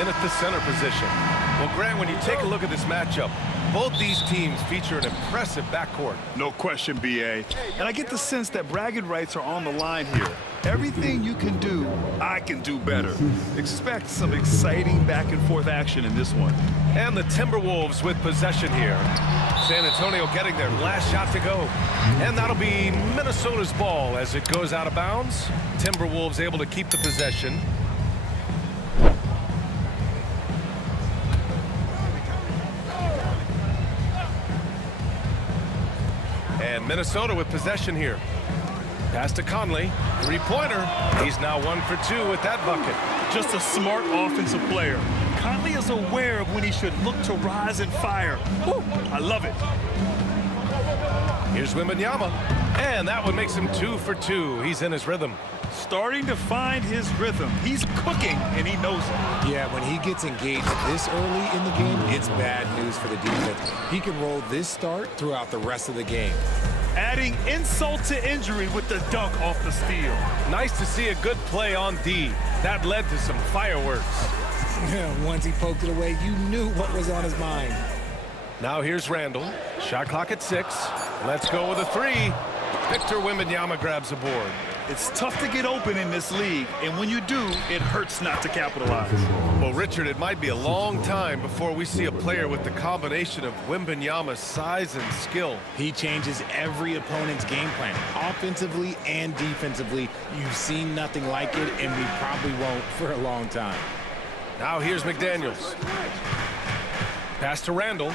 in at the center position. Well, Grant, when you take a look at this matchup, both these teams feature an impressive backcourt. No question, B.A. And I get the sense that bragging rights are on the line here. Everything you can do, I can do better. Expect some exciting back-and-forth action in this one. And the Timberwolves with possession here. San Antonio getting their last shot to go. And that'll be Minnesota's ball as it goes out of bounds. Timberwolves able to keep the possession. And Minnesota with possession here. Pass to Conley. Three-pointer. He's now 1 for 2 with that bucket. Just a smart offensive player. Conley is aware of when he should look to rise and fire. Woo, I love it. Here's Wembenyama. And that one makes him 2 for 2. He's in his rhythm. Starting to find his rhythm. He's cooking, and he knows it. Yeah, when he gets engaged this early in the game, it's bad news for the defense. He can roll this start throughout the rest of the game. Adding insult to injury with the dunk off the steal. Nice to see a good play on D. That led to some fireworks. Once he poked it away, you knew what was on his mind. Now here's Randall. Shot clock at 6. Let's go with a 3. Victor Wembanyama grabs the board. It's tough to get open in this league, and when you do, it hurts not to capitalize. Well, Richard, it might be a long time before we see a player with the combination of Wembanyama's size and skill. He changes every opponent's game plan, offensively and defensively. You've seen nothing like it, and we probably won't for a long time. Now here's McDaniels. Pass to Randall.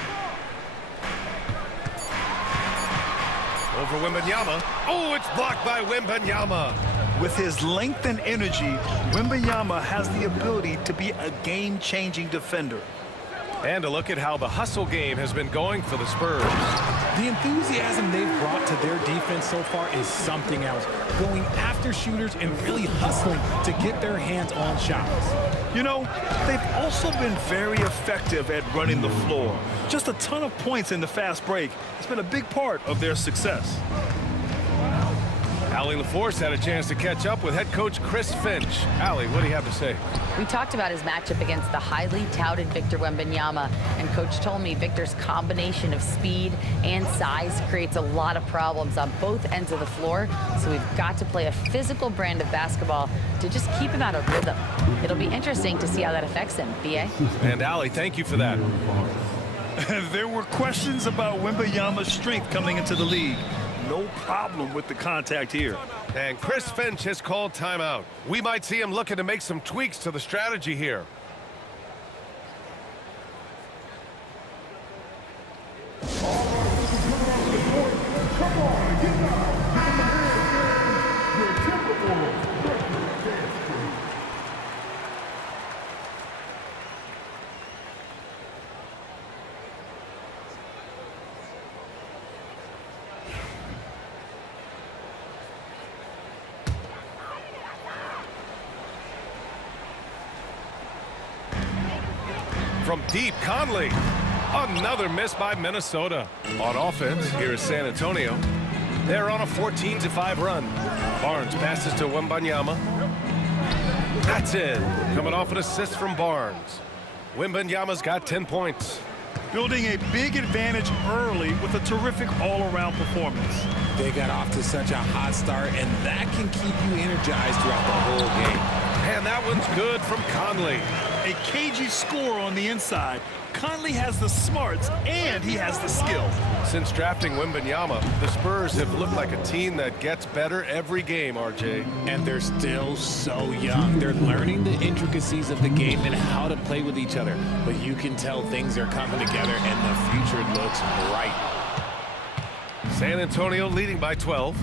Over Wembanyama. Oh, it's blocked by Wembanyama. With his length and energy, Wembenyama has the ability to be a game-changing defender. And a look at how the hustle game has been going for the Spurs. The enthusiasm they've brought to their defense so far is something else. Going after shooters and really hustling to get their hands on shots. You know, they've also been very effective at running the floor. Just a ton of points in the fast break. It's been a big part of their success. Allie LaForce had a chance to catch up with head coach Chris Finch. Allie, what do you have to say? We talked about his matchup against the highly touted Victor Wembanyama, and Coach told me Victor's combination of speed and size creates a lot of problems on both ends of the floor, so we've got to play a physical brand of basketball to just keep him out of rhythm. It'll be interesting to see how that affects him, B.A. And Allie, thank you for that. There were questions about Wembanyama's strength coming into the league. No problem with the contact here. And Chris Finch has called timeout. We might see him looking to make some tweaks to the strategy here. From deep, Conley. Another miss by Minnesota. On offense, here is San Antonio. They're on a 14-5 run. Barnes passes to Wembanyama. That's it. Coming off an assist from Barnes. Wembanyama's got 10 points. Building a big advantage early with a terrific all-around performance. They got off to such a hot start, and that can keep you energized throughout the whole game. And that one's good from Conley. A cagey score on the inside. Conley has the smarts, and he has the skill. Since drafting Wembanyama, the Spurs have looked like a team that gets better every game, RJ. And they're still so young. They're learning the intricacies of the game and how to play with each other. But you can tell things are coming together, and the future looks bright. San Antonio leading by 12.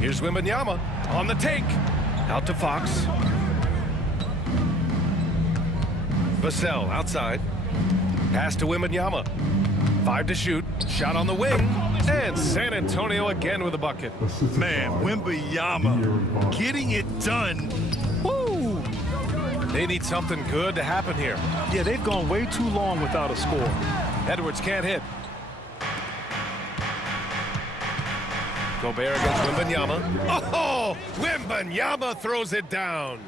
Here's Wembanyama on the take. Out to Fox. Vassell outside. Pass to Wembanyama. 5 to shoot. Shot on the wing. And San Antonio again with a bucket. Man, Wembanyama getting it done. Woo! They need something good to happen here. Yeah, they've gone way too long without a score. Edwards can't hit. Gobert against Wembanyama. Oh! Wembanyama throws it down.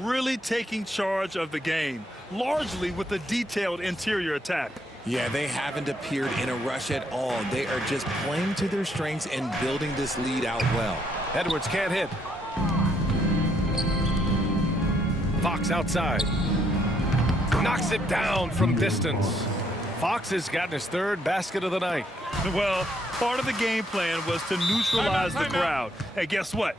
really taking charge of the game, largely with a detailed interior attack. Yeah, they haven't appeared in a rush at all. They are just playing to their strengths and building this lead out well. Edwards can't hit. Fox outside. Knocks it down from distance. Fox has gotten his third basket of the night. Well, part of the game plan was to neutralize the crowd. Hey, guess what?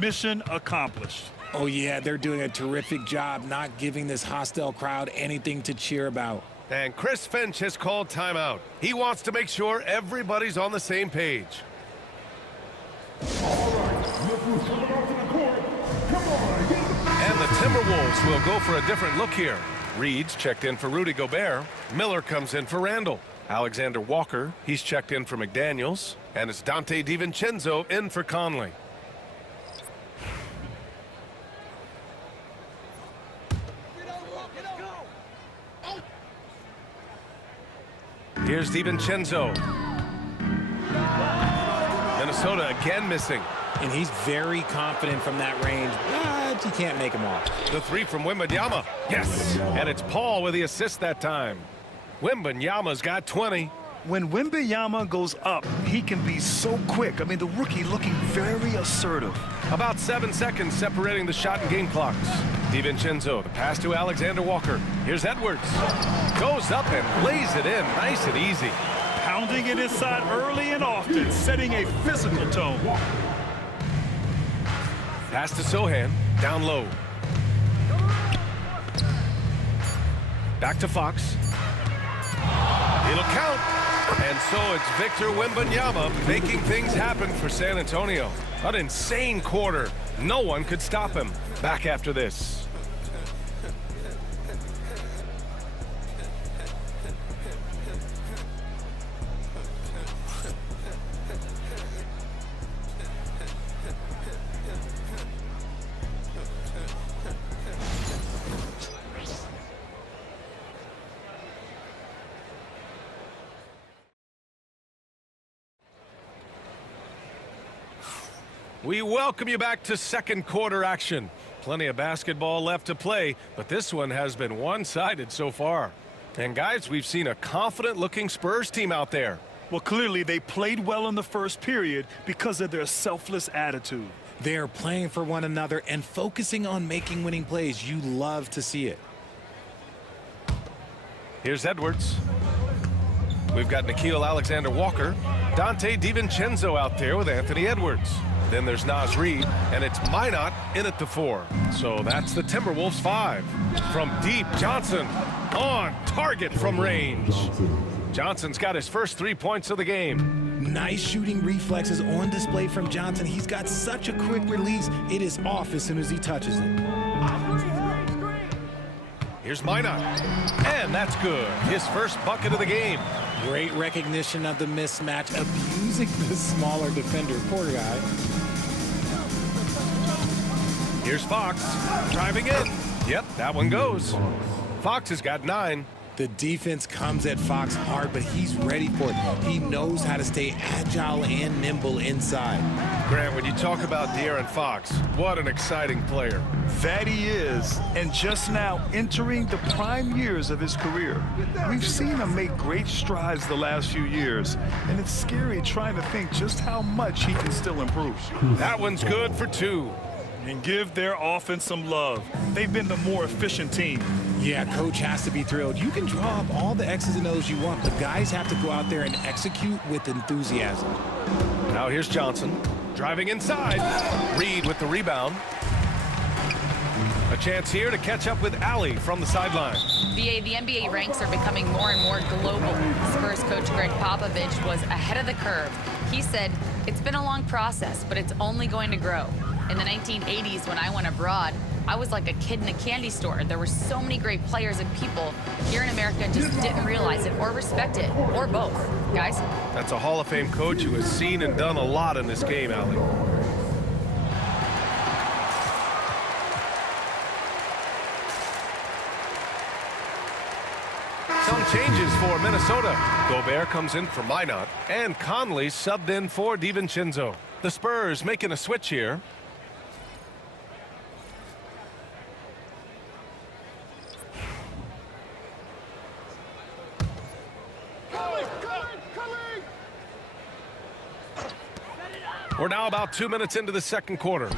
Mission accomplished. Oh, yeah, they're doing a terrific job not giving this hostile crowd anything to cheer about. And Chris Finch has called timeout. He wants to make sure everybody's on the same page. And the Timberwolves will go for a different look here. Reed's checked in for Rudy Gobert. Miller comes in for Randall. Alexander Walker, he's checked in for McDaniels. And it's Dante DiVincenzo in for Conley. Here's DiVincenzo. Minnesota again missing. And he's very confident from that range, but you can't make him off. The three from Wembenyama. Yes. And it's Paul with the assist that time. Wembenyama's got 20. When Wembenyama goes up, he can be so quick. I mean, the rookie looking very assertive. About 7 seconds separating the shot and game clocks. DiVincenzo, the pass to Alexander Walker. Here's Edwards. Goes up and lays it in nice and easy. Pounding it inside early and often, setting a physical tone. Pass to Sohan, down low. Back to Fox. It'll count. And so it's Victor Wembanyama making things happen for San Antonio. An insane quarter. No one could stop him. Back after this. We welcome you back to second quarter action. Plenty of basketball left to play, but this one has been one-sided so far. And guys, we've seen a confident-looking Spurs team out there. Well, clearly they played well in the first period because of their selfless attitude. They are playing for one another and focusing on making winning plays. You love to see it. Here's Edwards. We've got Nickeil Alexander-Walker. Dante DiVincenzo out there with Anthony Edwards. Then there's Naz Reid, and it's Minot in at the 4. So that's the Timberwolves 5. From deep, Johnson on target from range. Johnson's got his first 3 points of the game. Nice shooting reflexes on display from Johnson. He's got such a quick release. It is off as soon as he touches it. Here's Minot, and that's good. His first bucket of the game. Great recognition of the mismatch, abusing the smaller defender. Poor guy. Here's Fox, driving in. Yep, that one goes. Fox has got 9. The defense comes at Fox hard, but he's ready for it. He knows how to stay agile and nimble inside. Grant, when you talk about De'Aaron Fox, what an exciting player. That he is, and just now entering the prime years of his career. We've seen him make great strides the last few years, and it's scary trying to think just how much he can still improve. That one's good for 2. And give their offense some love. They've been the more efficient team. Yeah, coach has to be thrilled. You can draw up all the X's and O's you want, but guys have to go out there and execute with enthusiasm. Now here's Johnson, driving inside. Reed with the rebound. A chance here to catch up with Allie from the sideline. BA, the NBA ranks are becoming more and more global. Spurs coach Greg Popovich was ahead of the curve. He said, it's been a long process, but it's only going to grow. In the 1980s, when I went abroad, I was like a kid in a candy store. There were so many great players and people here in America just didn't realize it or respect it, or both. Guys? That's a Hall of Fame coach who has seen and done a lot in this game, Allie. Some changes for Minnesota. Gobert comes in for Minot, and Conley subbed in for DiVincenzo. The Spurs making a switch here. We're now about 2 minutes into the second quarter.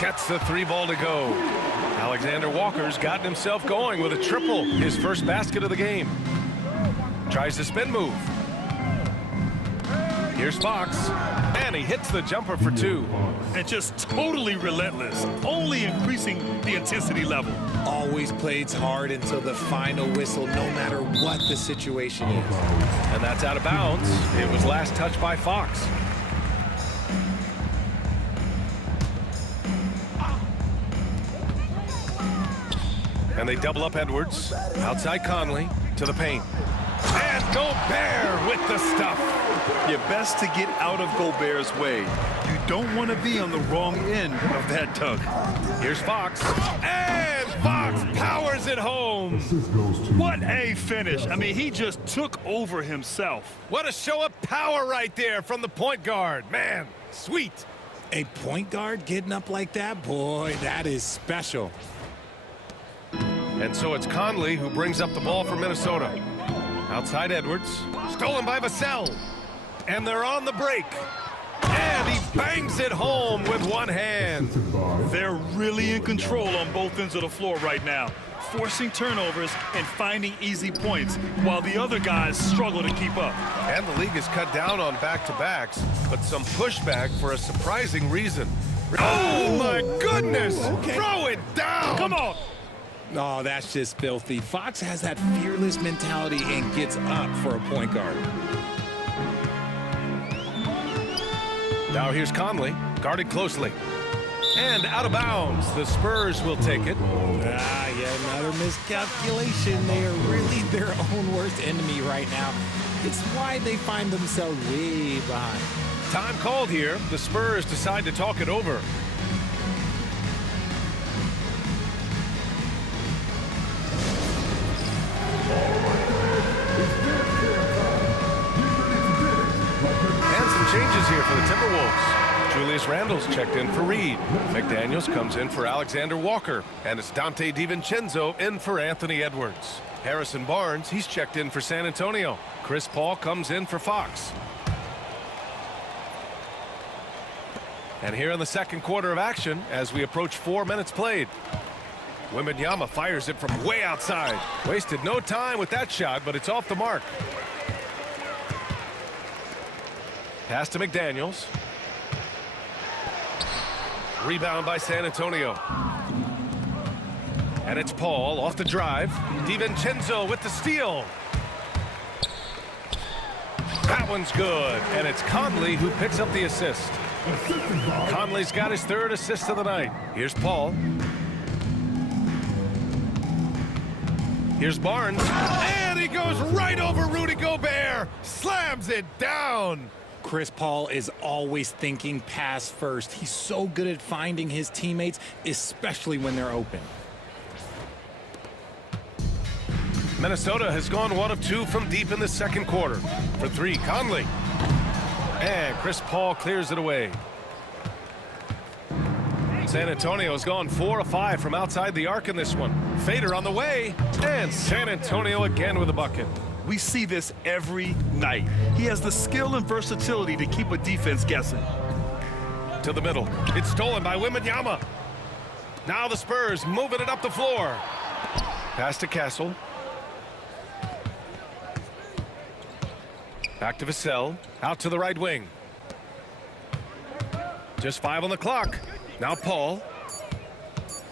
Gets the 3 ball to go. Alexander Walker's gotten himself going with a triple, his first basket of the game. Tries the spin move. Here's Fox, and he hits the jumper for 2. And just totally relentless, only increasing the intensity level. Always plays hard until the final whistle, no matter what the situation is. And that's out of bounds. It was last touched by Fox. And they double up Edwards. Outside Conley to the paint. And Gobert with the stuff. You're best to get out of Gobert's way. You don't want to be on the wrong end of that dunk. Here's Fox. And Fox powers it home. What a finish. I mean, he just took over himself. What a show of power right there from the point guard. Man, sweet. A point guard getting up like that? Boy, that is special. And so it's Conley who brings up the ball for Minnesota. Outside Edwards. Stolen by Vassell. And they're on the break. And he bangs it home with one hand. They're really in control on both ends of the floor right now, forcing turnovers and finding easy points while the other guys struggle to keep up. And the league has cut down on back-to-backs, but some pushback for a surprising reason. Oh, my goodness! Okay. Throw it down! Come on! Oh, that's just filthy. Fox has that fearless mentality and gets up for a point guard. Now here's Conley, guarded closely. And out of bounds. The Spurs will take it. Yeah, another miscalculation. They are really their own worst enemy right now. It's why they find themselves way behind. Time called here. The Spurs decide to talk it over. And some changes here for the Timberwolves. Julius Randle's checked in for Reed. McDaniels comes in for Alexander Walker. And it's Dante DiVincenzo in for Anthony Edwards. Harrison Barnes, he's checked in for San Antonio. Chris Paul comes in for Fox. And here in the second quarter of action, as we approach 4 minutes played. Wembenyama fires it from way outside. Wasted no time with that shot, but it's off the mark. Pass to McDaniels. Rebound by San Antonio. And it's Paul off the drive. DiVincenzo with the steal. That one's good. And it's Conley who picks up the assist. Conley's got his third assist of the night. Here's Paul. Here's Barnes. And he goes right over Rudy Gobert. Slams it down. Chris Paul is always thinking pass first. He's so good at finding his teammates, especially when they're open. Minnesota has gone 1 of 2 from deep in the second quarter. For 3, Conley. And Chris Paul clears it away. San Antonio has gone 4 of 5 from outside the arc in this one. Fader on the way. And San Antonio again with a bucket. We see this every night. He has the skill and versatility to keep a defense guessing. To the middle. It's stolen by Wembenyama. Now the Spurs moving it up the floor. Pass to Castle. Back to Vassell. Out to the right wing. Just 5 on the clock. Now Paul.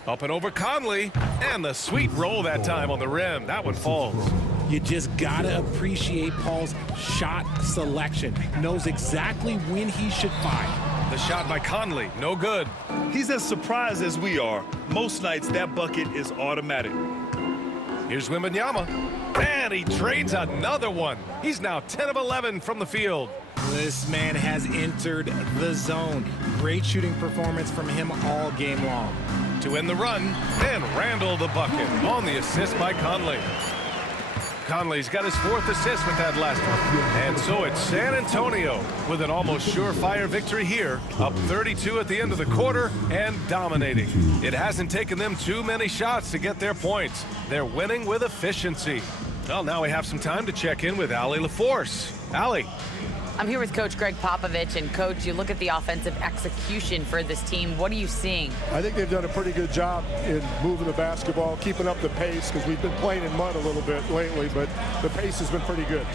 Up and over Conley. And the sweet roll that time on the rim. That one falls. You just gotta appreciate Paul's shot selection. Knows exactly when he should fire. The shot by Conley, no good. He's as surprised as we are. Most nights that bucket is automatic. Here's Wembenyama. And he trades another one. He's now 10 of 11 from the field. This man has entered the zone. Great shooting performance from him all game long. To end the run, and Randle the bucket on the assist by Conley. Conley's got his 4th assist with that last one. And so it's San Antonio with an almost surefire victory here, up 32 at the end of the quarter and dominating. It hasn't taken them too many shots to get their points. They're winning with efficiency. Well, now we have some time to check in with Allie LaForce. Allie. I'm here with Coach Greg Popovich, and Coach, you look at the offensive execution for this team. What are you seeing? I think they've done a pretty good job in moving the basketball, keeping up the pace, because we've been playing in mud a little bit lately, but the pace has been pretty good.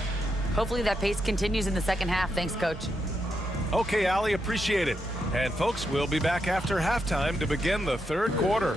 Hopefully that pace continues in the second half. Thanks, Coach. Okay, Allie, appreciate it. And folks, we'll be back after halftime to begin the third quarter.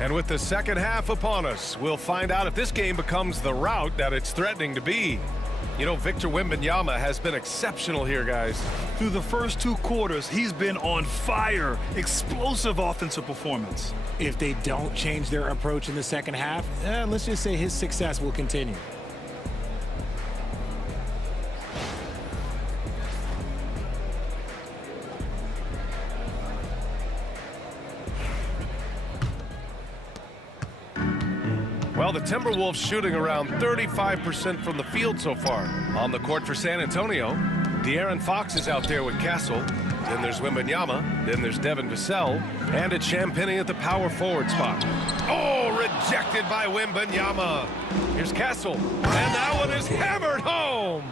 And with the second half upon us, we'll find out if this game becomes the rout that it's threatening to be. You know, Victor Wembenyama has been exceptional here, guys. Through the first 2 quarters, he's been on fire. Explosive offensive performance. If they don't change their approach in the second half, let's just say his success will continue. Well, the Timberwolves shooting around 35% from the field so far. On the court for San Antonio, De'Aaron Fox is out there with Castle. Then there's Wembenyama. Then there's Devin Vassell. And it's Champagnie at the power forward spot. Oh, rejected by Wembenyama. Here's Castle. And that one is hammered home.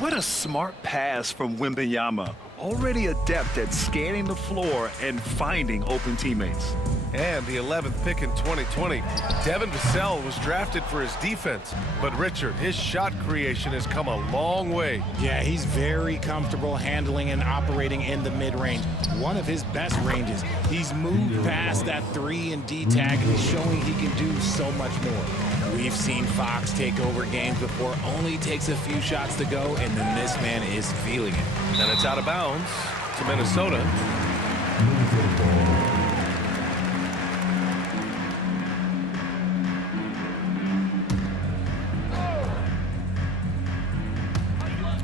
What a smart pass from Wembenyama. Already adept at scanning the floor and finding open teammates. And the 11th pick in 2020, Devin Vassell was drafted for his defense. But Richard, his shot creation has come a long way. Yeah, he's very comfortable handling and operating in the mid-range. One of his best ranges. He's moved past that 3 and D tag, and he's showing he can do so much more. We've seen Fox take over games before, only takes a few shots to go, and then this man is feeling it. And it's out of bounds to Minnesota.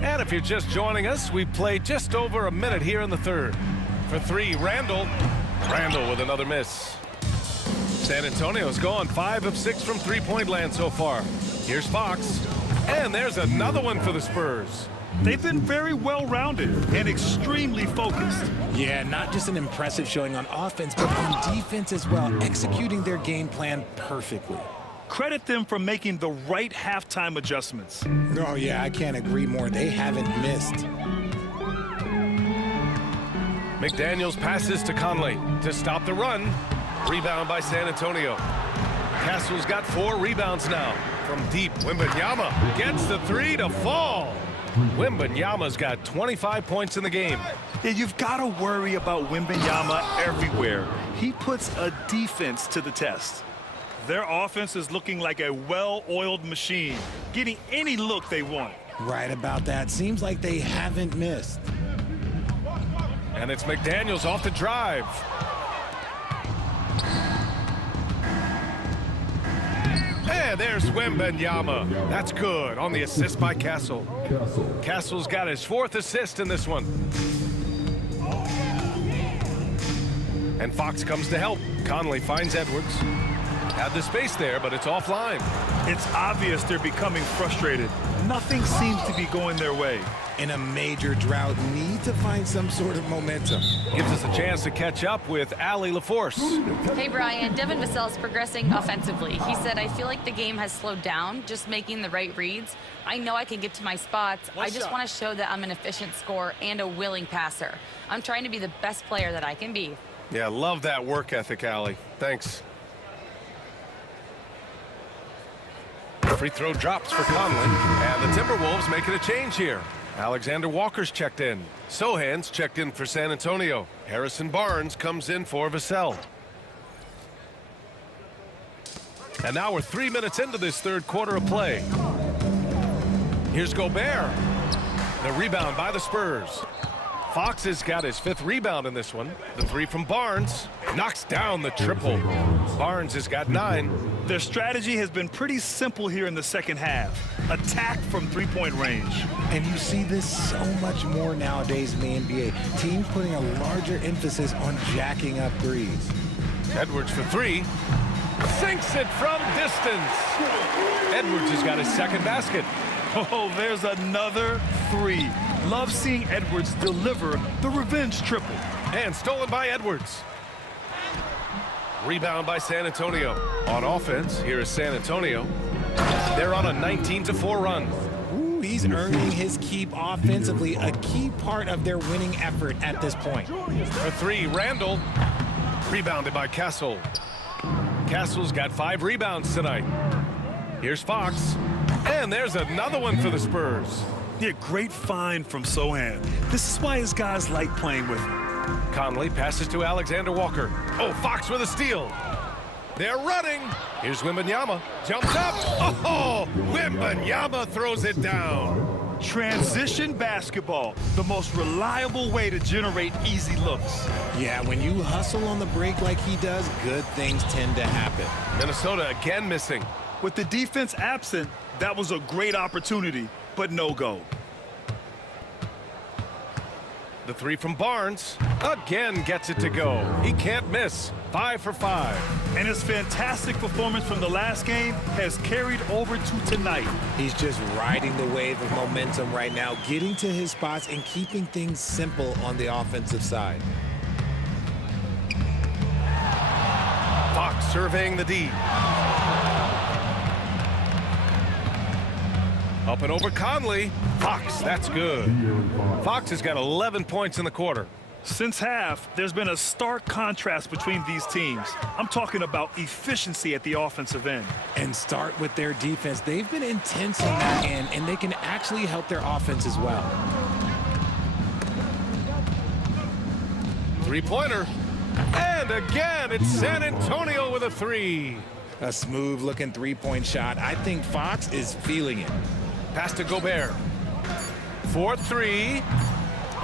And if you're just joining us, we played just over a minute here in the third. For 3, Randall. Randall with another miss. San Antonio's gone 5 of 6 from three-point land so far. Here's Fox. And there's another one for the Spurs. They've been very well-rounded and extremely focused. Yeah, not just an impressive showing on offense, but on defense as well, executing their game plan perfectly. Credit them for making the right halftime adjustments. Oh, yeah, I can't agree more. They haven't missed. McDaniels passes to Conley to stop the run. Rebound by San Antonio. Castle's got 4 rebounds now. From deep, Wembenyama gets the 3 to fall. Wembenyama's got 25 points in the game. Yeah, you've got to worry about Wembenyama everywhere. He puts a defense to the test. Their offense is looking like a well-oiled machine, getting any look they want. Right about that. Seems like they haven't missed. And it's McDaniels off the drive. And there's Wembenyama. That's good on the assist by Castle. Castle's got his 4th assist in this one. And Fox comes to help. Conley finds Edwards. Had the space there, but it's offline. It's obvious they're becoming frustrated. Nothing seems to be going their way. In a major drought, need to find some sort of momentum. Gives us a chance to catch up with Allie LaForce. Hey, Brian. Devin Vassell is progressing offensively. He said, I feel like the game has slowed down, just making the right reads. I know I can get to my spots. I just want to show that I'm an efficient scorer and a willing passer. I'm trying to be the best player that I can be. Yeah, love that work ethic, Allie. Thanks. Free throw drops for Conley. And the Timberwolves making a change here. Alexander Walker's checked in. Sohan's checked in for San Antonio. Harrison Barnes comes in for Vassell. And now we're 3 minutes into this third quarter of play. Here's Gobert. The rebound by the Spurs. Fox has got his 5th rebound in this one. The 3 from Barnes knocks down the triple. Barnes has got 9. Their strategy has been pretty simple here in the second half. Attack from three-point range. And you see this so much more nowadays in the NBA. Teams putting a larger emphasis on jacking up threes. Edwards for 3. Sinks it from distance. Edwards has got his 2nd basket. Oh, there's another 3. Love seeing Edwards deliver the revenge triple. And stolen by Edwards. Rebound by San Antonio. On offense, here is San Antonio. They're on a 19-4 run. Ooh, he's earning his keep offensively, a key part of their winning effort at this point. For 3, Randall. Rebounded by Castle. Castle's got 5 rebounds tonight. Here's Fox. And there's another one for the Spurs. Yeah, great find from Sohan. This is why his guys like playing with him. Conley passes to Alexander Walker. Oh, Fox with a steal. They're running. Here's Wembenyama. Jumps up. Oh, Wembenyama throws it down. Transition basketball, the most reliable way to generate easy looks. Yeah, when you hustle on the break like he does, good things tend to happen. Minnesota again missing. With the defense absent, that was a great opportunity, but no go. The 3 from Barnes again gets it to go. He can't miss. 5 for 5. And his fantastic performance from the last game has carried over to tonight. He's just riding the wave of momentum right now, getting to his spots and keeping things simple on the offensive side. Fox surveying the D. Up and over Conley. Fox, that's good. Fox has got 11 points in the quarter. Since half, there's been a stark contrast between these teams. I'm talking about efficiency at the offensive end. And start with their defense. They've been intense on that end, and they can actually help their offense as well. 3-pointer. And again, it's San Antonio with a 3. A smooth-looking three-point shot. I think Fox is feeling it. Pass to Gobert. 4-3.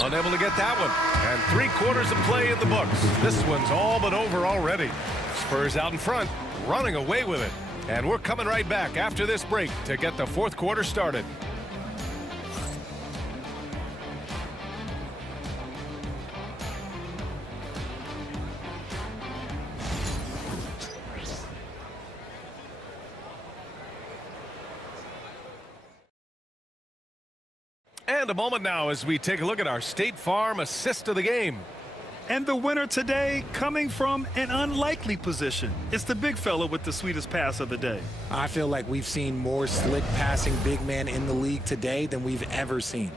Unable to get that one. And 3 quarters of play in the books. This one's all but over already. Spurs out in front, running away with it. And we're coming right back after this break to get the 4th quarter started. And a moment now as we take a look at our State Farm assist of the game. And the winner today coming from an unlikely position. It's the big fella with the sweetest pass of the day. I feel like we've seen more slick passing big men in the league today than we've ever seen.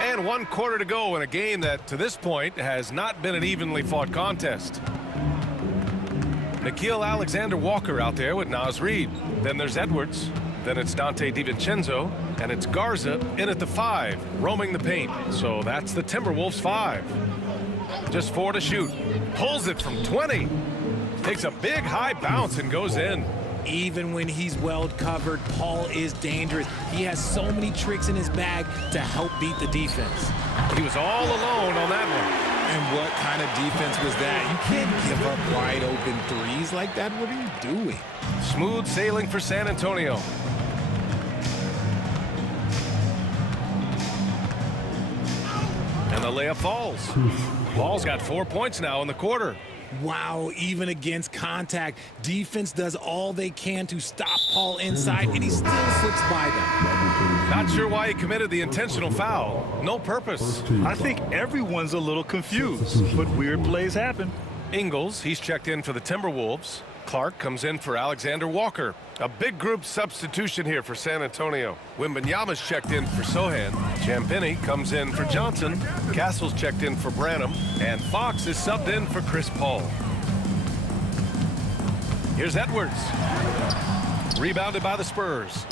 And 1 quarter to go in a game that to this point has not been an evenly fought contest. Nickeil Alexander-Walker out there with Naz Reid. Then there's Edwards. Then it's Dante DiVincenzo. And it's Garza in at the 5, roaming the paint. So that's the Timberwolves 5. Just 4 to shoot. Pulls it from 20. Takes a big high bounce and goes in. Even when he's well covered, Paul is dangerous. He has so many tricks in his bag to help beat the defense. He was all alone on that one. And what kind of defense was that? You can't give up wide open threes like that. What are you doing? Smooth sailing for San Antonio. And the layup falls. Ball's got 4 points now in the quarter. Wow, even against contact, defense does all they can to stop Paul inside, and he still slips by them. Not sure why he committed the intentional foul. No purpose. I think everyone's a little confused, but weird plays happen. Ingles, he's checked in for the Timberwolves. Clark comes in for Alexander Walker. A big group substitution here for San Antonio. Wembenyama's checked in for Sohan. Champagnie comes in for Johnson. Castle's checked in for Branham. And Fox is subbed in for Chris Paul. Here's Edwards. Rebounded by the Spurs.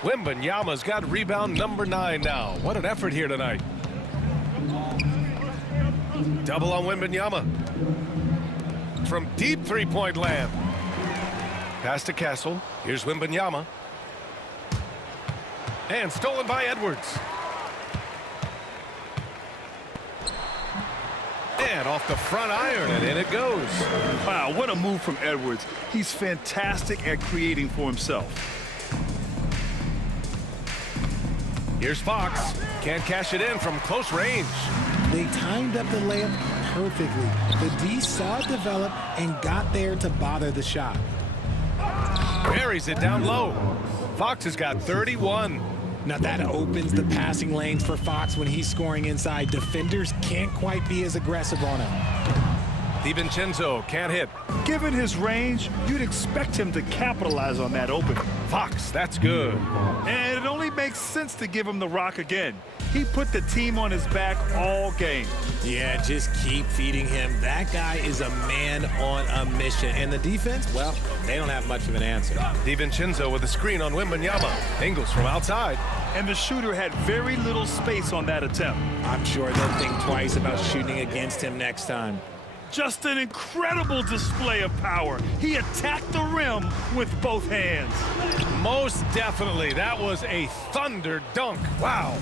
Wembenyama's got rebound number 9 now. What an effort here tonight. Double on Wembenyama. From deep three-point land. Pass to Castle. Here's Wembenyama. And stolen by Edwards. And off the front iron, and in it goes. Wow, what a move from Edwards. He's fantastic at creating for himself. Here's Fox. Can't cash it in from close range. They timed up the layup perfectly. The D saw it develop and got there to bother the shot. Buries it down low. Fox has got 31. Now that opens the passing lanes for Fox when he's scoring inside. Defenders can't quite be as aggressive on him. DiVincenzo can't hit. Given his range, you'd expect him to capitalize on that opening. Fox, that's good. And it only makes sense to give him the rock again. He put the team on his back all game. Yeah, just keep feeding him. That guy is a man on a mission. And the defense, well, they don't have much of an answer. DiVincenzo with a screen on Wembenyama. Ingles from outside. And the shooter had very little space on that attempt. I'm sure they'll think twice about shooting against him next time. Just an incredible display of power. He attacked the rim with both hands. Most definitely. That was a thunder dunk. Wow.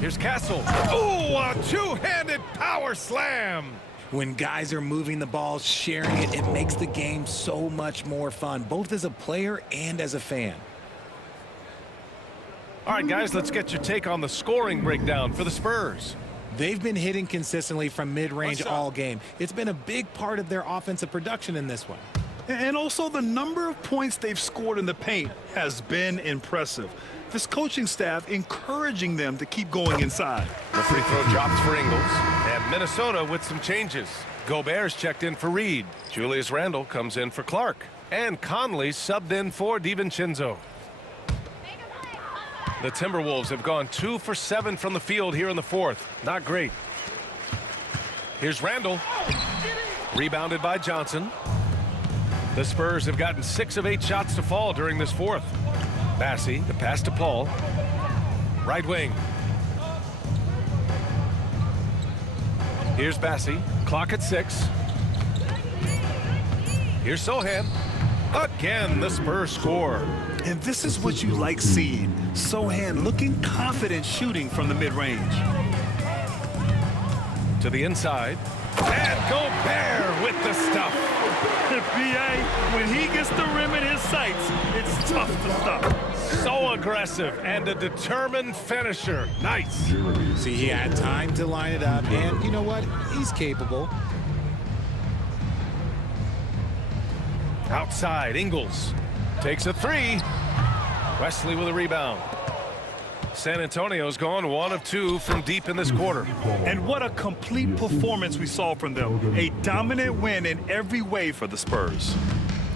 Here's Castle. Ooh, a two-handed power slam. When guys are moving the ball, sharing it, it makes the game so much more fun, both as a player and as a fan. All right, guys, let's get your take on the scoring breakdown for the Spurs. They've been hitting consistently from mid-range all game. It's been a big part of their offensive production in this one. And also the number of points they've scored in the paint has been impressive. This coaching staff encouraging them to keep going inside. The free throw drops for Ingles. And Minnesota with some changes. Gobert's checked in for Reed. Julius Randle comes in for Clark. And Conley subbed in for DiVincenzo. The Timberwolves have gone 2 for 7 from the field here in the fourth. Not great. Here's Randle. Rebounded by Johnson. The Spurs have gotten 6 of 8 shots to fall during this fourth. Bassey, the pass to Paul. Right wing. Here's Bassey. Clock at 6. Here's Sohan. Again, the Spurs score. And this is what you like seeing. Sohan looking confident shooting from the mid-range. To the inside. And Gobert with the stuff. B.A., when he gets the rim in his sights, it's tough to stop. So aggressive and a determined finisher. Nice. See, he had time to line it up, and you know what? He's capable. Outside, Ingles takes a 3. Wesley with a rebound. San Antonio's gone 1 of 2 from deep in this quarter. And what a complete performance we saw from them. A dominant win in every way for the Spurs.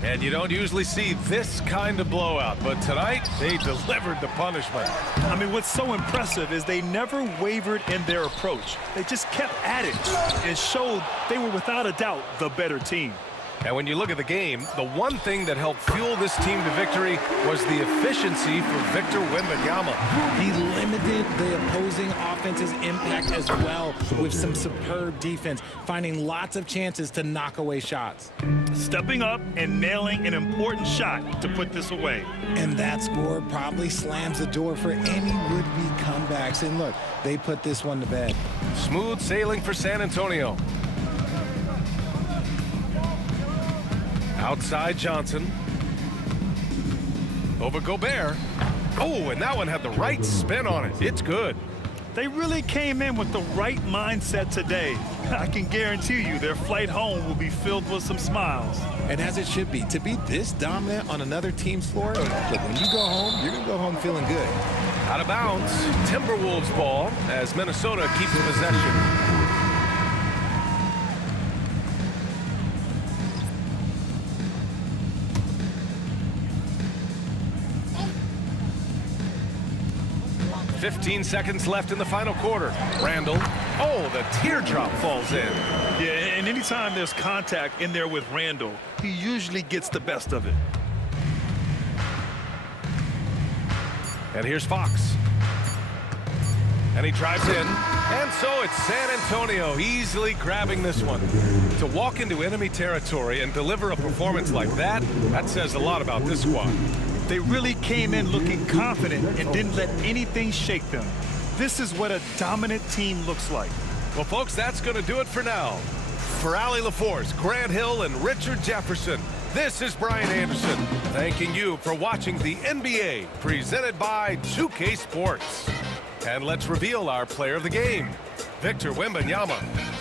And you don't usually see this kind of blowout, but tonight they delivered the punishment. I mean, what's so impressive is they never wavered in their approach. They just kept at it and showed they were without a doubt the better team. And when you look at the game, the one thing that helped fuel this team to victory was the efficiency for Victor Wembanyama. He limited the opposing offense's impact as well with some superb defense, finding lots of chances to knock away shots. Stepping up and nailing an important shot to put this away. And that score probably slams the door for any would-be comebacks. And look, they put this one to bed. Smooth sailing for San Antonio. Outside Johnson. Over Gobert. Oh, and that one had the right spin on it. It's good. They really came in with the right mindset today. I can guarantee you their flight home will be filled with some smiles. And as it should be, to be this dominant on another team's floor, look, when you go home, you're going to go home feeling good. Out of bounds. Timberwolves ball as Minnesota keeps possession. 15 seconds left in the final quarter. Randall. Oh, the teardrop falls in. Yeah, and anytime there's contact in there with Randall, he usually gets the best of it. And here's Fox. And he drives in. And so it's San Antonio easily grabbing this one. To walk into enemy territory and deliver a performance like that, that says a lot about this squad. They really came in looking confident and didn't let anything shake them. This is what a dominant team looks like. Well, folks, that's going to do it for now. For Allie LaForce, Grant Hill, and Richard Jefferson, this is Brian Anderson, thanking you for watching the NBA, presented by 2K Sports. And let's reveal our player of the game, Victor Wembenyama.